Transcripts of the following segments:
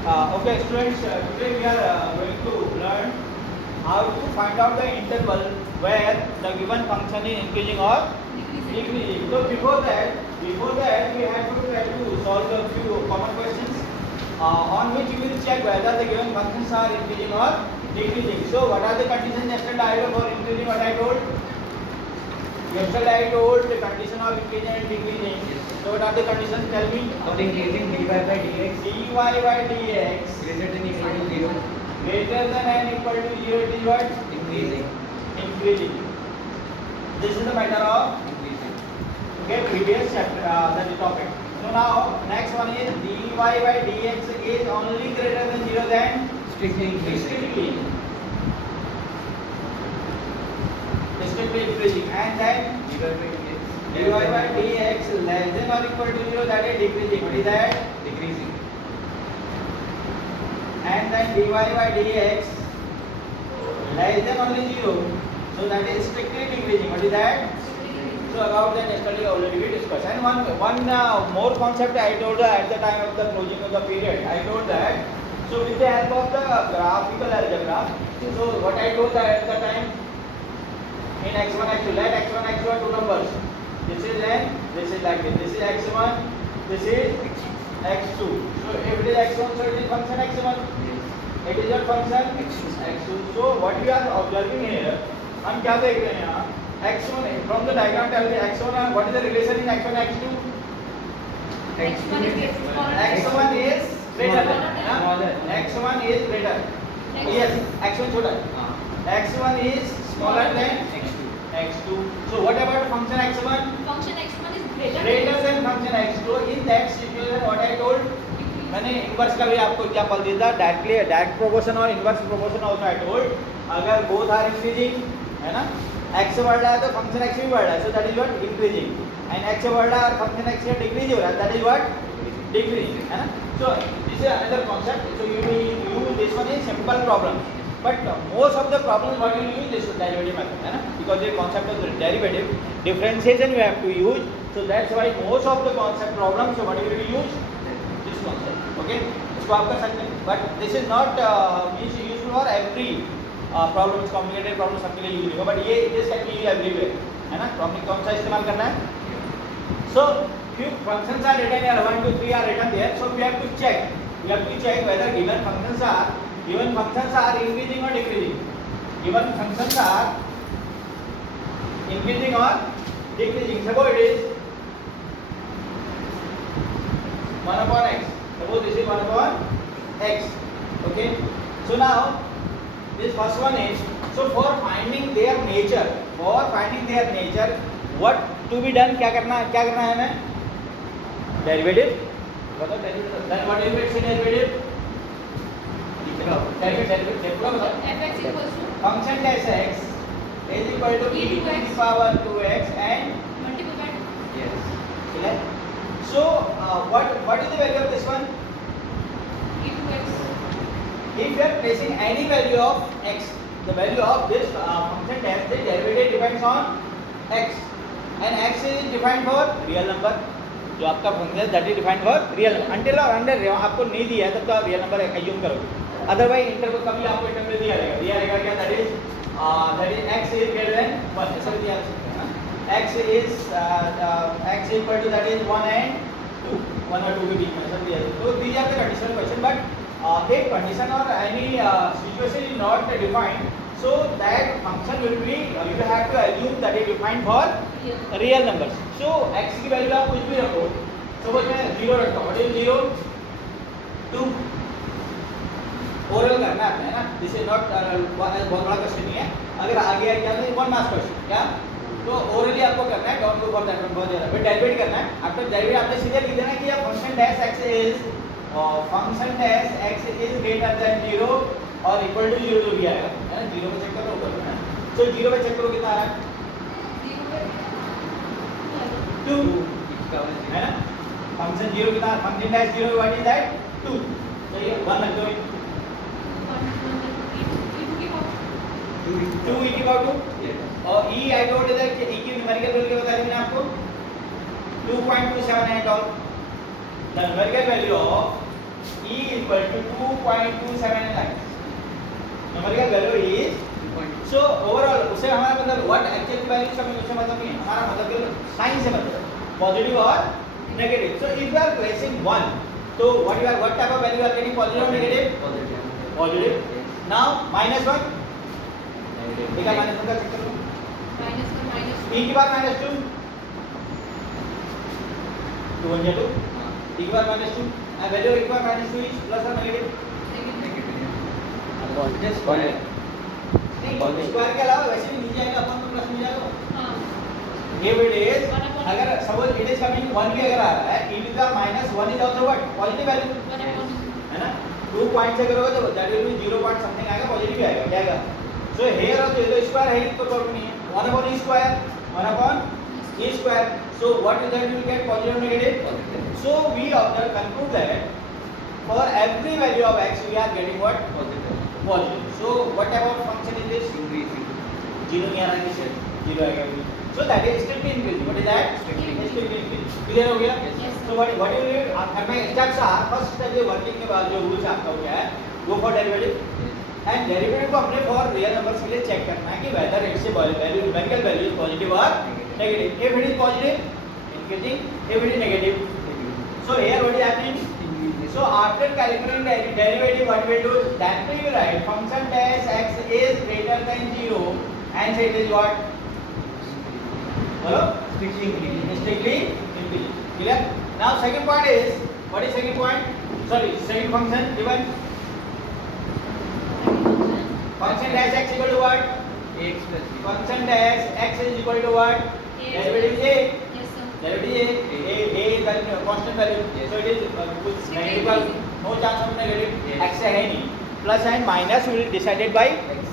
Okay, students, today we are going to learn how to find out the interval where the given function is increasing or decreasing. So before that, we have to try to solve a few common questions on which we will check whether the given functions are increasing or decreasing. So, what are the conditions yesterday for increasing? What I told? Yesterday I told the condition of increasing and decreasing. So what are the conditions? Tell me. For increasing dy by dx dy by dx greater than equal to 0, greater than and equal to 0, it is what? increasing. Increasing. This is the matter of okay, previous chapter, the topic. So now next one is dy by dx is only greater than 0 than Strictly increasing. Strictly increasing. And then dy by dx dy by dx less than or equal to 0, that is decreasing. What is that? decreasing. And then dy by dx less than only 0, so that is strictly decreasing. What is that? So about that yesterday already we discussed. And one more concept I told at the time of the closing of the period. I told that. So with the help of the graphical algebra. So what I told that at the time in x1 x2, let x1 x2 are two numbers. This is n. This is like this. This is x1. This is x2. So if it is x1, so it is function x1. It is your function x2. So what we are observing here, हम क्या देख रहे हैं यहाँ? x1 from the diagram tell me x1 what is the relation in x1 x2? x1 x1 is greater than x1 is greater. Yes, x1 छोटा है. x1 is smaller than x2. So what about function x1? Function x1 is Greater than function x2. In that situation what I told, मैंने inverse का भी आपको example दिया था. Directly direct proportion और inverse proportion also I told. अगर both are increasing है ना, x बढ़ रहा है तो फंक्शन x भी बढ़ रहा है, so that is what increasing. And x बढ़ रहा है और फंक्शन x का डिक्रीज हो रहा है, दैट इज व्हाट डिक्रीजिंग, है ना. So this is another concept. So you use this one in simple problem, but most of the problems what you use this derivative method, है ना, because the concept of the derivative differentiation you have to use. So that's why most of the concept problems, so what you will use this concept. Okay, इसको आप कर सकते हैं, but this is not useful for every problem. Complicated problem सबके लिए use होगा, but ये this can be used everywhere, है ना. तो हमने कौन सा इस्तेमाल करना है? So few functions are written here, 1 2 3 are written there. So we have to check whether given functions are increasing or decreasing. Given functions are increasing or decreasing. Suppose it is 1 upon x. Suppose this is 1 upon x. Okay. So now this first one is, so for finding their nature, what to be done? क्या करना है हमें? Derivative. बताओ derivative. Then what is its derivative? fx equals to Function dash x is equal to e to the power 2x and multiple by Yes. clear? So what is the value of this one? e to x. If you are placing any value of x, the value of this function dash, the derivative depends on x, and x is defined for real number. जो आपका function that is defined for real number. Until और under आपको नहीं दिया है तब तो real number assume करोगे. अदरवाइज इंटरवल कभी आपको इंटरवल दिया रहेगा क्या? That is x is greater than 1. ऐसा दिया है ना, x is equal to that is 1 and 2, 1 और 2 के बीच में ऐसा दिया है. तो these are the conditional question, but एक कंडीशन और any situation is not defined, so that function will be you have to assume that is defined for real numbers. So x की वैल्यू आप कुछ भी रखो, सपोज मैं 0 रखता हूँ. What is 0? 2. ओरल करना है ना, दिस इज नॉट बहुत बड़ा क्वेश्चन नहीं है. अगर आगे क्या तो 1 मार्क्स क्वेश्चन क्या, तो ओरली आपको करना है. Don't go for that one, बहुत ज्यादा. फिर डेरिवेट करना है. आफ्टर डेरिवेट आपने सीधे लिख देना कि function dash x is greater then 0 और इक्वल टू 0 जो भी आएगा, है ना. 0 पे चेक करो ऊपर में. सो 0 पे चेक करो कितना आ रहा है? 2, है ना. फंक्शन 0 कितना, function dash 0 what is that? 2. तो ये 1 लग दो. 2 e की पावर 2 और e I told that e की न्यूमेरिकल वैल्यू बता दी मैंने आपको 2.27 है. The numerical value of E equal to 2.279. Numerical value is so overall उसे हमारा मतलब what actual value से उससे मतलब नहीं है, हमारा मतलब साइन से मतलब पॉजिटिव और negative. So if you are placing 1, so what type of value you are getting, positive or negative? Positive. Now -1 देखा -1 का चेक करो. -1 -2 E की बार -2 2 1 2 E की बार -2 and value E की बार -2 is plus or negative? नहीं स्क्वायर के अलावा वैसे भी मिल जाएगा, अपन को प्लस मिल जाएगा. हाँ If it is अगर suppose it is coming 1 भी अगर आ रहा है, e to the -1 is also what positive value 1 upon है ना. 2 पॉइंट से करोगे तो that will be 0 point something आएगा, पॉजिटिव आएगा, क्या आएगा. So here also ये तो स्क्वायर है, तो प्रॉब्लम नहीं है. 1 upon e square 1 upon e square. So what result you will get, positive or negative? So we observe conclude that for every value of x we are getting what positive. So what type of function is this? Zero नहीं आ रहा है किसे? Zero आएगा. So that is strictly increasing. What is that? Strictly Strictly increasing. Clear हो गया? Yes, sir. So what you will करना है steps are first step ये working के बाद जो rules है आपका क्या है? Go for derivative. And derivative को हमने for real numbers के लिए check करना है कि whether its value numerical value is positive or negative. If it is positive, increasing. If it is negative. So here what is happening? So after calculating the derivative, what we will do? Directly we write function dash x is greater than 0, and it is what? Hello? Strictly increasing. Clear? Now second point is, what is second point? Sorry, second function given. Function dash x equal to what? Function dash x is equal to what? Derivative is a. yes sir Derivative a is the constant value. So it is negative, no chance of negative. X है नहीं. Plus and minus will be decided by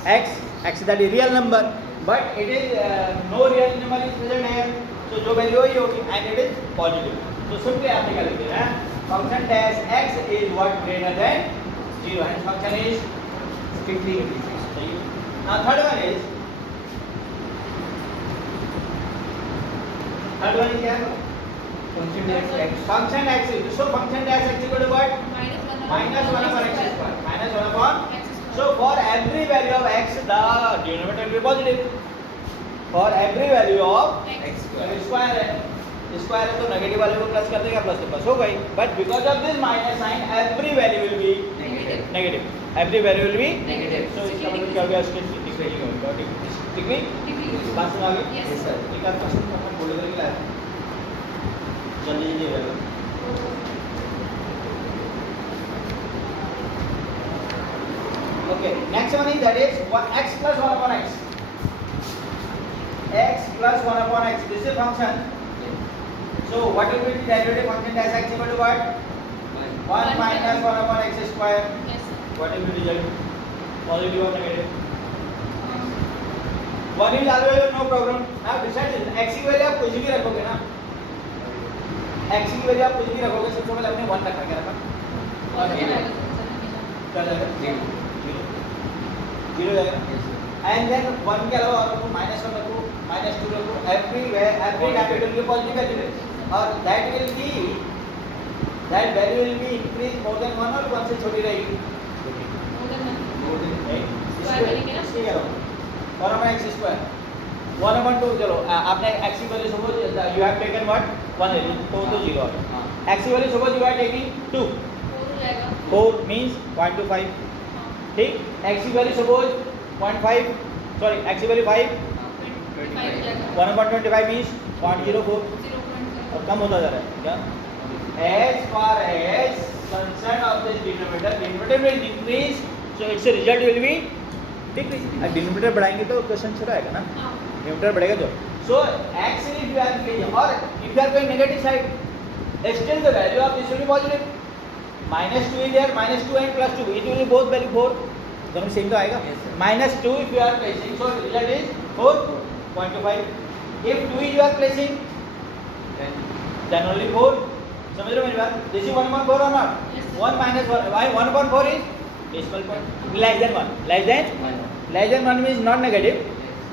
x. X that is real number. But it is no real number is present here. So जो value वही होगी and it is positive. So simply आपने क्या लिख दिया है? Function dash x is what greater than 0. Hence function is strictly increasing. सही है. Now third one is क्या है? Function dash x. So function dash x equal to what? Minus 1 upon x square. Minus 1 upon. x square. So for every value of x, the denominator will be positive. For every value of x square है. Square है तो negative वाले को plus कर देगा, plus तो plus हो गई. But because of this minus sign every value will be negative. Every value will be Negative. So इसका मतलब क्या हो गया? स्ट्रिक्टली degree बात सुना गया. yes Yes, sir sir. एक आध क्वेश्चन हम बोले करके लाए. जल्दी जल्दी करो. Okay, next one is that is x plus 1 upon x. X plus 1 upon x. This is function. So what will be the derivative function dash x equal to what? 1 minus 1 upon x square. yes sir What will be the result? Positive or negative? 1 is always no problem. Now decide this. X की value आप कुछ भी रखोगे ना. X की value आप कुछ भी रखोगे, सबसे पहले हमने 1 रखा, क्या रखा? positive आएगा क्या जाएगा? 0 जाएगा. And then 1 के अलावा और रखो, -1 रखो, -2 रखो. Everywhere, every time it will be positive value. और that value will be increased more than 1 और 1 से छोटी रहेगी. more than one Square करेंगे ना? इसकी क्या रखो? 1 upon x square. 1 upon 2 चलो आपने x की value suppose you have taken what? 1 value तो 0 आ गया. x की value suppose you are taking 2. 4 हो जाएगा 4 means 0.25. ठीक. x की वैल्यू सपोज 0.5 सॉरी x की वैल्यू 5. 25 हो जाएगा 1 upon 25 means 0.04 और 0.0 कम होता जा रहा है क्या? As far as concern of this denominator will decrease, so its result will be decrease. अब denominator बढ़ाएंगे तो क्वेश्चन छोटा आएगा ना. हाँ Denominator बढ़ेगा जो. So x if you are increasing or if you are going negative side, still the value of this will be positive. -2 is there, -2 and +2. It will be both value 4. दोनों same तो आएगा. Yes, sir. -2 if you are placing, so result is 4.25. If 2 is you are placing, then only 4. समझ रहे हो मेरी बात? This is 1 upon 4 or not? Yes, sir. 1 minus 1. Why 1 upon 4 is decimal point. Less than 1. Less than 1 means not negative.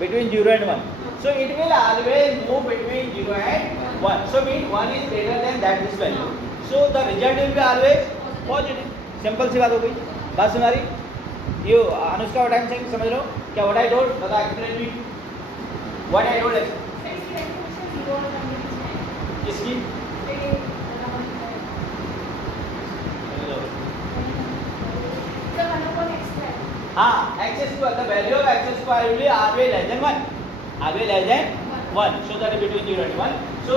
Between 0 and 1. So it will always move between 0 and 1. So mean 1 is greater than that this value. So the result will be always positive. Simple सी बात हो गई, बात सुना रही। ये Anushka what I am saying समझ लो क्या, व्हाट आई टोल्ड, बता explain me what I told. Sir, इसकी definition zero और one में है। किसकी? The one upon x square. हाँ, x square, the value of x square will be always less than 1, always less than 1, so that is between 0 and 1. So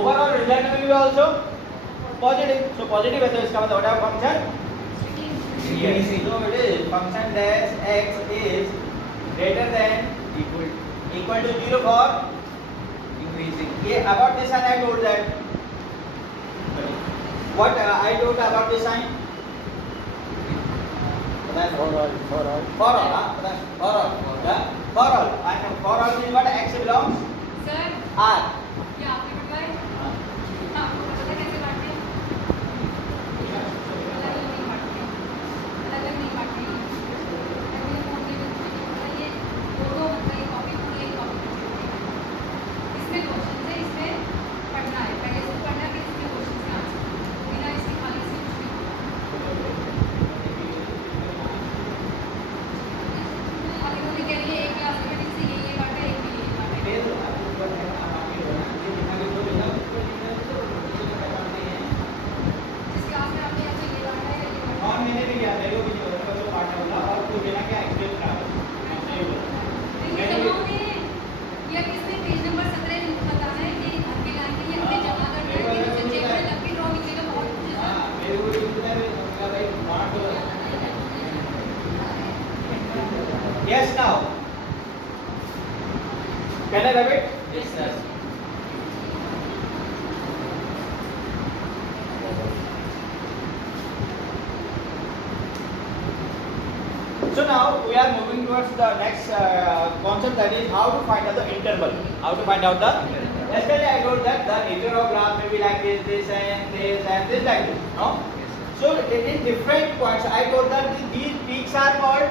overall result will be also positive, so positive है तो इसका मतलब what है function Increasing. so it is function dash x is greater than equal to 0 for Increasing. ये about this sign I told that what I told about this sign for all हाँ पता है for all yeah for all and for all means what x belongs Sir, R ये आपने बताया? आपको पता था कैसे बांटते हैं? अलग-अलग नहीं बांटते हैं। अलग-अलग नहीं बांटते हैं। ऐसे फोन में मतलब ये दो मतलब ये कॉपी पूरी एक कॉपी कर सकते हैं। इसमें क्वेश्चन है, इसमें पढ़ना है। पहले से पढ़ना है कि इसमें क्वेश्चन के आंसर। बिना इसके खाली से कुछ नहीं होगा। अब इन्होंने कह लिया एक क्लास में से ये बांटा एक में ये बांटा। जिस क्लास में आपने या तो ये बांटा है या ये बांटा और मैंने भी किया मेरे को भी नहीं पता तो पार्ट होगा और कुछ देना क्या एक्सप्लेन करा ये जमा होने या किसने पेज नंबर 17 में बताना है कि आगे लाइन के लिए हमने जमा करना है कि उसे चेक करके लंबी ड्रॉ निकलेगा बहुत कुछ है। हाँ मेरे को भी पता है उनका भाई पार्ट होगा yes now can I have it Yes, sir. so now we are moving towards the next concept, that is how to find out the interval, how to find out the yesterday I told that the nature of graph may be like this and this like this, no? So in different points I told that these peaks are called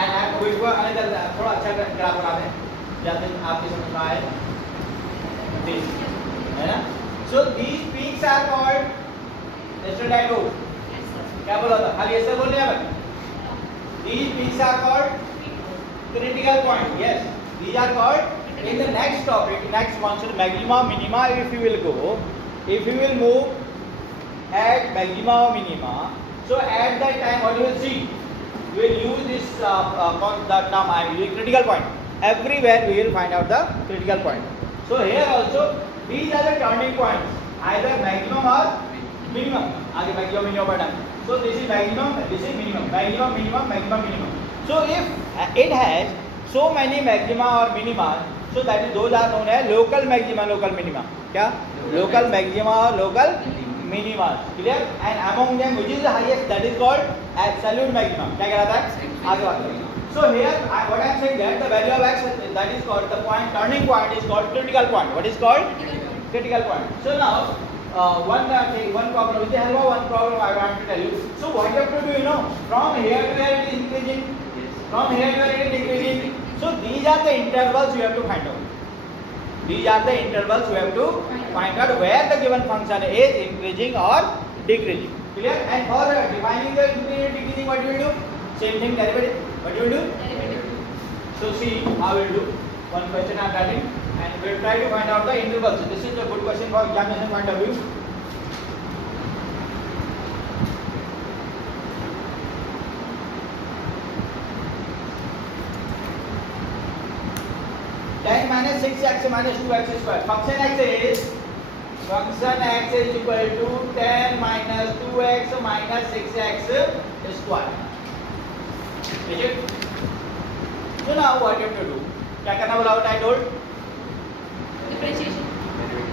and I am going to another थोड़ा अच्छा graph बना दें जाते आपके समझ में आए this है ना। So these peaks are called yesterday I told क्या बोला था, खाली ऐसे बोल रहे हैं these peaks are called critical point, yes these are called in the next topic, next concept maxima minima. If you will go, if you will move at maxima or minima, so at that time what you will see, we will use this the term I will use critical point. Everywhere we will find out the critical point. So here also these are the turning points, either maximum or minimum. आगे maximum minimum पढ़ना। So this is maximum, this is minimum, maximum minimum, maximum minimum. So if it has so many maxima or minima, so that is those are known as local maxima, local minima. क्या? Local maxima or local minima. Clear? And among them which is the highest, that is called absolute maximum. क्या कहलाता है? आगे बात करेंगे। So here what I am saying that the value of x, that is called the point, turning point is called critical point. What is called? Critical point. So now one problem with the help of one problem I want to tell you. So what you have to do, you know, from here to here it is increasing, from here to here it is decreasing. So these are the intervals you have to find out. These are the intervals you have to find out where the given function is increasing or decreasing. Clear? And for defining the increasing and decreasing, what you will do? Same thing, derivative. What you will do? So see how we will do. One question I am writing, and we will try to find out the intervals. This is a good question for examination point of view. Ten minus 6x minus 2x square. Function x is equal to 10 minus 2x minus 6x square. Is it? So now what you have to do? क्या करना बोला what I told? Differentiation.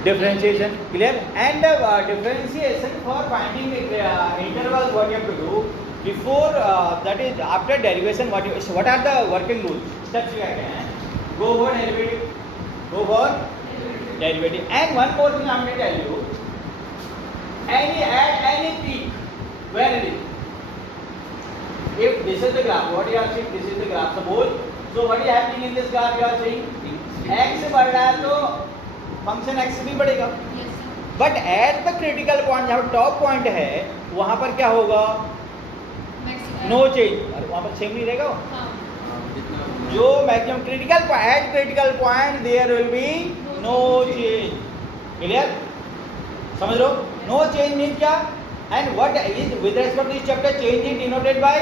Differentiation. Clear? And differentiation for finding intervals, what you have to do before that is after derivation. What are the working rules? Steps क्या क्या हैं? Go for derivative. Go for derivative. And one more thing I am going to tell you. At any peak, where it is. If this is the graph, what you are seeing, this is the graph. Suppose, so what is happening in this graph? You are seeing x बढ़ रहा है तो function x भी बढ़ेगा. Yes, sir. But at the critical point जहाँ top point है वहाँ पर क्या होगा, मैक्सिमम नो चेंज, और वहाँ पर सेम नहीं रहेगा वो। हाँ जो maximum critical at critical point there will be no change. Clear, समझ लो, नो चेंज मीन क्या, and what is with respect to this chapter change is denoted by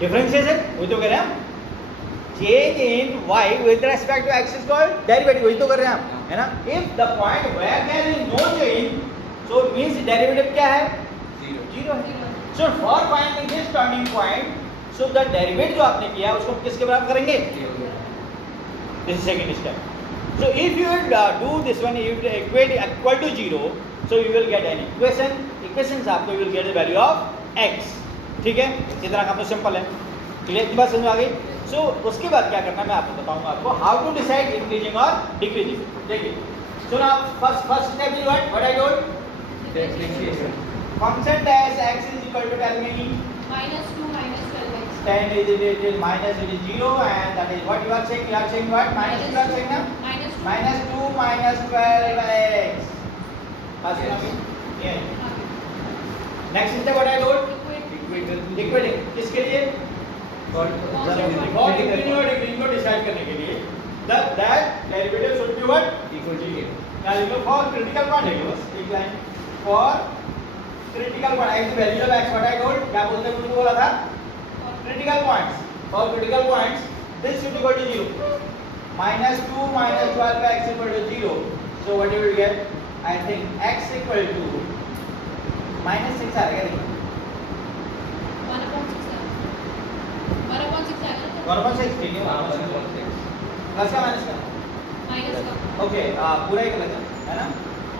differentiation, वही तो कह रहे हैं हम। Change in y with respect to x is called derivative, वही तो कर रहे हैं हम, है ना। If the point where there is no change so means derivative क्या है, जीरो है। So for finding this turning point, so the derivative जो आपने किया उसको किसके बराबर करेंगे, this is second step. So if you will do this one, you will equate equal to 0, so you will get an equation. Equations आपको you will get the value of x, ठीक है। इतना काम तो सिंपल है, clear, इतनी बात समझ में आ गई। So उसके बाद क्या करना है मैं आपको बताऊंगा आपको, how to decide increasing or decreasing। देखिए, so now first step is what I told, Differentiation. function dash x is equal to, tell me, -2 -12x 10 is minus, it is 0, and that is what you are saying, what minus you are saying now, minus 2 minus 12x, first one, yeah, next step what I told, equating, किसके लिए, और decreasing और decreasing को decide करने के लिए, that derivative should be what, Equal to 0. now you know for critical point है बस एक line, for critical point x value of x, what I told, क्या बोलते हैं, मुझे बोला था critical points, for critical points this should equal to 0, minus 2 minus 12 x equal to 0, so what you will get, I think x equal to minus 6 आएगा, देखिए 1/6 आएगा 1/6, ठीक है, 1/6 प्लस का माइनस का, माइनस का ओके, पूरा एक लगा है ना,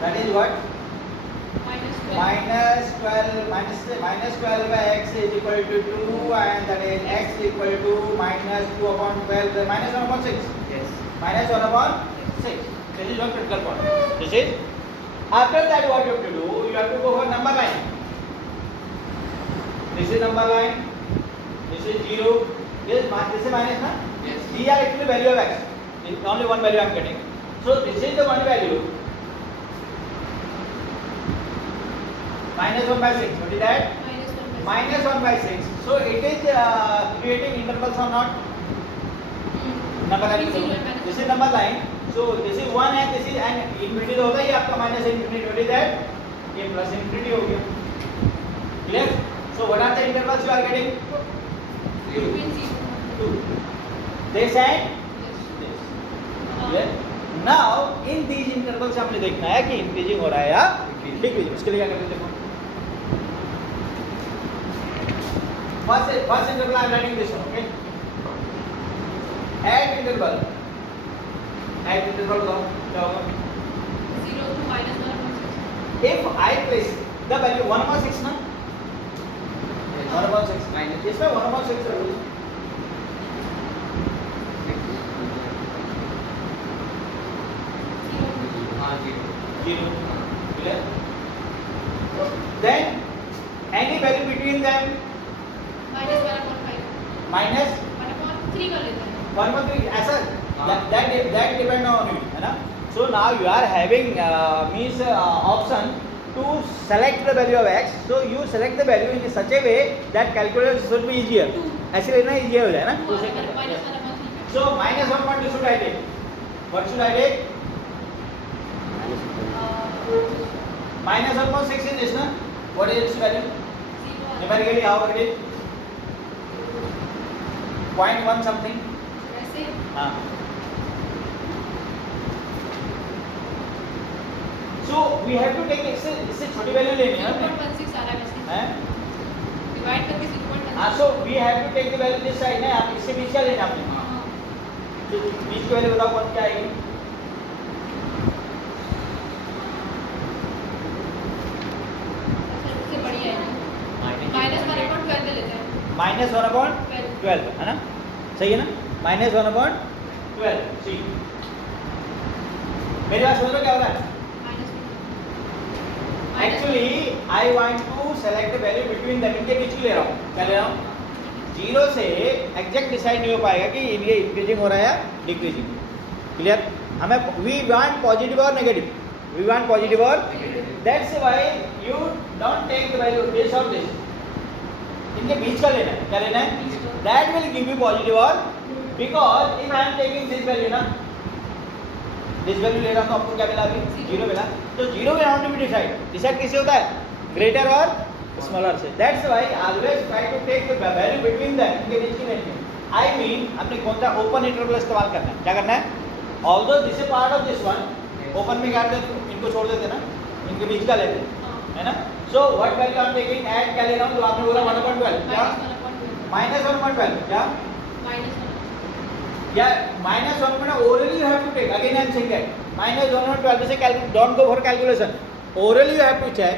that is what, minus 12 x is equal to 2, and that is x equal to minus 2 upon 12, minus 1 upon 6, Yes. minus 1 upon 6, this is your critical point. This is, after that what you have to do, you have to go for number line, this is number line, this is 0, this is minus na, Yes. these are actually value of x, only one value I am getting, so this is the one value, minus 1 by 6, what is that? Minus 1 by 6. So it is creating intervals or not? Number line. This is number line. So this is 1 and this is, and infinity तो होता ही आपका minus infinity, what is that? ये plus infinity हो गया. Clear? So what are the intervals you are getting? 2. This and this. Clear? Now in these intervals हमने देखना है कि increasing हो रहा है या decreasing. उसके लिए क्या करते हैं देखो. First interval I am writing this one, okay? At interval बताओ क्या होगा? 0 to -1/6 If I place the value 1/6 ना, 1/6 Minus. इसमें 1/6 रखो, 0, clear? Then any value between them -1/5 minus 1/3 कर लेते हैं 1/3, ऐसा हाँ. that depend on you, है ना. So now you are having means option to select the value of x, so you select the value in such a way that calculation should be easier, 2 ऐसे लेना easier हो जाए ना. -1/3 कर So minus 1.2 should I take? What should I take? Minus 1.6 is this, na? What is its value? Numerically, how it is? 0.1 something. ऐसे हाँ. So we have to take इससे छोटी वैल्यू लेनी है ना. 0.16 आ रहा है वैसे हैं? डिवाइड करके 0.16 हाँ. So we have to take the value this side ना. आप इससे बीच का लेना आपने. हाँ तो बीच की वैल्यू बताओ कौन क्या आएगी? सबसे बड़ी है -1/12 ले लेते हैं माइनस 1/12 है ना. सही है ना. माइनस 1/12. सी मेरी बात समझ लो क्या हो रहा है. Actually I want to select the value between them, इनके बीच की ले रहा हूँ. क्या ले रहा हूँ? 0 से एग्जैक्ट डिसाइड नहीं हो पाएगा कि ये इंक्रीजिंग हो रहा है या डिक्रीजिंग. क्लियर. हमें वी वांट पॉजिटिव और negative. We want positive or that's why you don't take the value this or this. इनके बीच का लेना है, क्या लेना है? That will give you positive or because if I am taking this value ना, this value ले रहा हूँ तो आपको क्या मिला अभी? जीरो मिला. तो zero will not be decide. Decide किससे होता है? Greater or smaller से. That's why always try to take the value between them. इनके बीच की वैल्यू. I mean अपने कौन सा open interval इस्तेमाल करना है? क्या करना है? Although this is part of this one, open में क्या करते हैं? इनको छोड़ देते ना, इनके बीच का लेते हैं, है ना? So what value I'm taking? Add क्या ले रहा हूँ? तो आपने बोला 1/12 क्या? -1/12 क्या? या -1/12 orally you have to take. Again I'm saying that -1/12 से calculate. Don't go for calculation. Orally you have to check.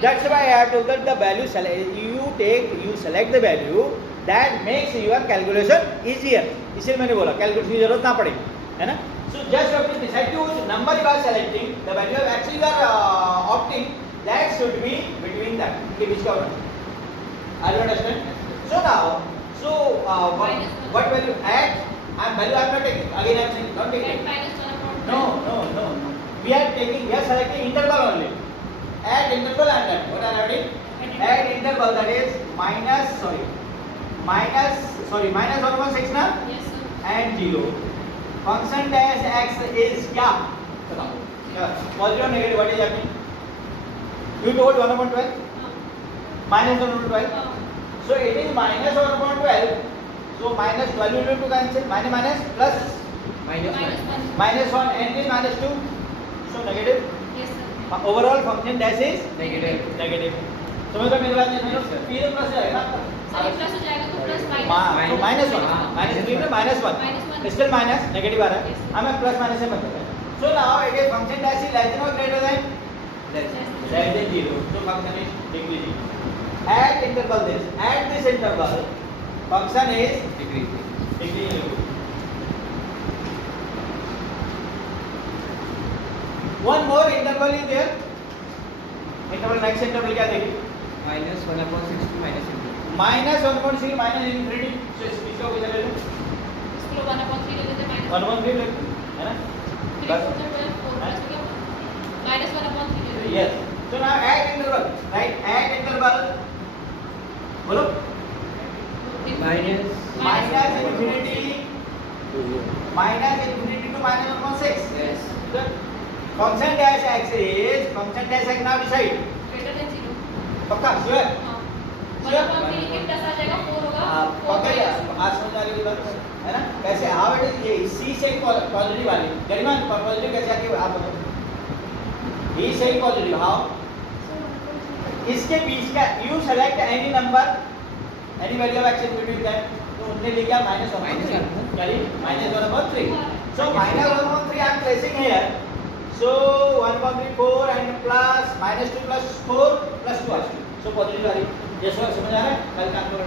That's why I have told that the value you select the value that makes your calculation easier. इसलिए मैंने बोला calculation की जरूरत ना पड़ेगी, है ना? So just have to decide which number you are selecting, the value actually you are opting, that should be between that. के बीच का होना. Are you understand? So now, what value add? Value I am not taking. Again I am saying don't take it. No. We are selecting interval only. Add interval and that. What are you adding? Add interval that is -1/6 ना? Yes, sir. And 0. Function dash x is क्या? बताओ. Positive or negative? What is happening? You told 1/12. -1/12. So it is -1/12. So -12 will be to cancel. Minus plus -1 and is -2. So negative. Yes, sir. Overall function dash is Negative. समझ रहे मेरी बात नहीं? Yes, sir. फिर plus जाएगा. Sir ये plus हो जाएगा तो प्लस तो माइनस -1 -3 में -1 -1 स्टिल माइनस नेगेटिव आ रहा है. Yes, sir. हमें प्लस माइनस से मतलब है. So now it is function dash is less than or greater than less than 0. So function is decreasing. At interval this interval function is decreasing. One more interval is there. Interval next interval क्या देगी? -1/6 to -infinity. -1/3 minus infinity. So इसका को कितना ले लो? इसको 1/3 ले लेते हैं 1/3 ले लो, है ना? बस. -1/3 ले लेते Yes. So now add interval, right? Add interval. बोलो. Minus. Minus infinity to -1/6. Yes. So function dash x now decide. greater than 0. पक्का sure? हाँ 1/3 के प्लस आ जाएगा 4 होगा 4 पक्का होगा। आज समझ आ रही बात है ना? कैसे how it is ये c से पॉजिटिव वाली गरिमान पॉजिटिव कैसे आती है आप बताओ. b से पॉजिटिव how? इसके बीच का you select any number any value of x in between them. तो उन्होंने लिखा -1/3 क्या -1/3. So -1/3 I am placing here. So 1/3 4 and plus -2 plus 4 plus 2. So positive आ रही. ये समझ आ रहा है? कल काम करो.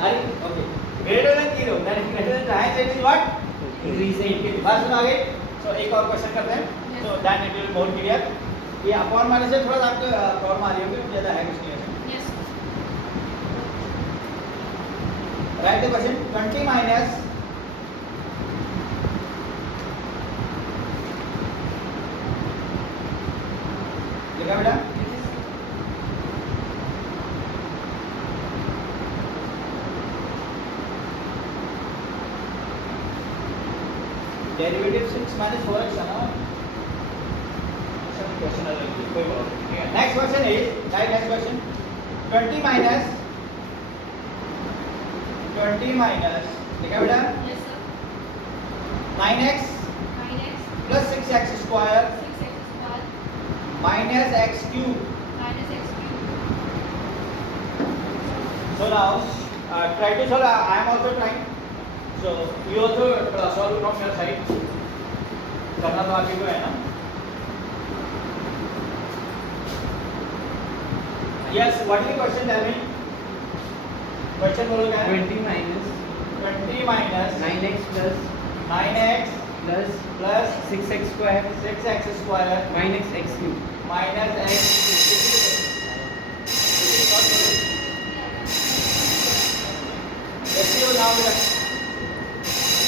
आ रही? Okay. Greater than 0. That is greater than right side is what? Increasing. बात सुना आगे? So एक और क्वेश्चन करते हैं. So then it will be more clear. ये अपॉन माइनस से थोड़ा सा आपको प्रॉब्लम आ रही होगी, ज़्यादा है कुछ नहीं है. Yes. Write the question. 20 minus लिखा बेटा? Derivative 6 minus 4x है ना? सब क्वेश्चन अलग है, कोई प्रॉब्लम नहीं है. Next question is, right next question. 20 minus लिखा बेटा? Yes, sir. 9x 9x plus 6x square 6x square minus x cube. minus x cube. So now try to solve. I am also trying. So you also solve from your side. करना तो आप ही को है ना? Yes. What is the question? Tell me. Question बोलो क्या है? 20 minus 20 minus 9x plus 9x plus 6x square 6x square minus x cube. minus x cube. Let's see now.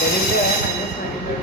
Derivative है minus 9 plus